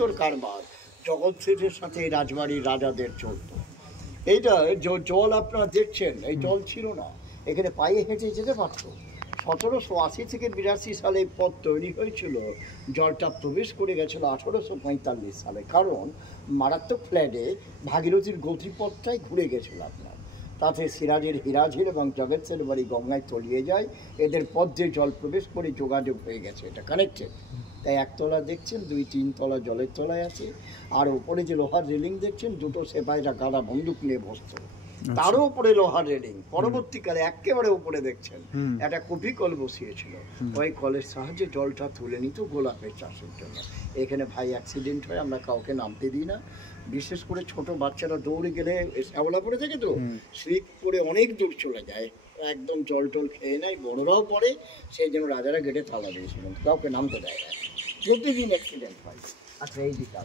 বৃহত্তর কারবার জগৎ শেঠের সাথে এই রাজবাড়ির রাজাদের চলত। এইটা জল আপনারা দেখছেন, এই জল ছিল না, এখানে পায়ে হেঁটে যেতে পারত। 1780 থেকে 82 সালে পথ তৈরি হয়েছিল, জলটা প্রবেশ করে গেছিলো 1845 সালে, কারণ মারাত্মক ফ্ল্যাটে ভাগীরথীর গতিপথটাই ঘুরে গেছিলো আপনার। তাতে সিরাজের হিরাজের এবং জগৎসের বাড়ি গঙ্গায় তলিয়ে যায়, এদের পথ দিয়ে জল প্রবেশ করে যোগাযোগ হয়ে গেছে, এটা কানেক্টেড। তাই একতলা দেখছেন, 2-3 তলা জলের তলায় আছে, আর উপরে যে লোহার রেলিং দেখছেন, দুটো সেপাইরা গাদা বন্দুক নিয়ে বসত, তারও উপরে লোহার রেলিং। পরবর্তীকালে একেবারে উপরে দেখছেন একটা কপি কল বসিয়েছিল, ওই কলের সাহায্যে জলটা তুলে নিত গোলাপের চাষের জন্য। এখানে ভাই অ্যাক্সিডেন্ট হয়, আমরা কাউকে নামতে দিই না, বিশেষ করে ছোট বাচ্চারা দৌড়ে গেলে শ্যাওলা পড়ে থাকে তো, স্লিপ করে অনেক দূর চলে যায়, একদম জল টল খেয়ে নেয়, বড়রাও পড়ে, সেই জন্য রাজারা গেটে তালা দিয়েছিলেন, কাউকে নামতে দেয় না, প্রতিদিন অ্যাক্সিডেন্ট হয়। আচ্ছা, এই দিকে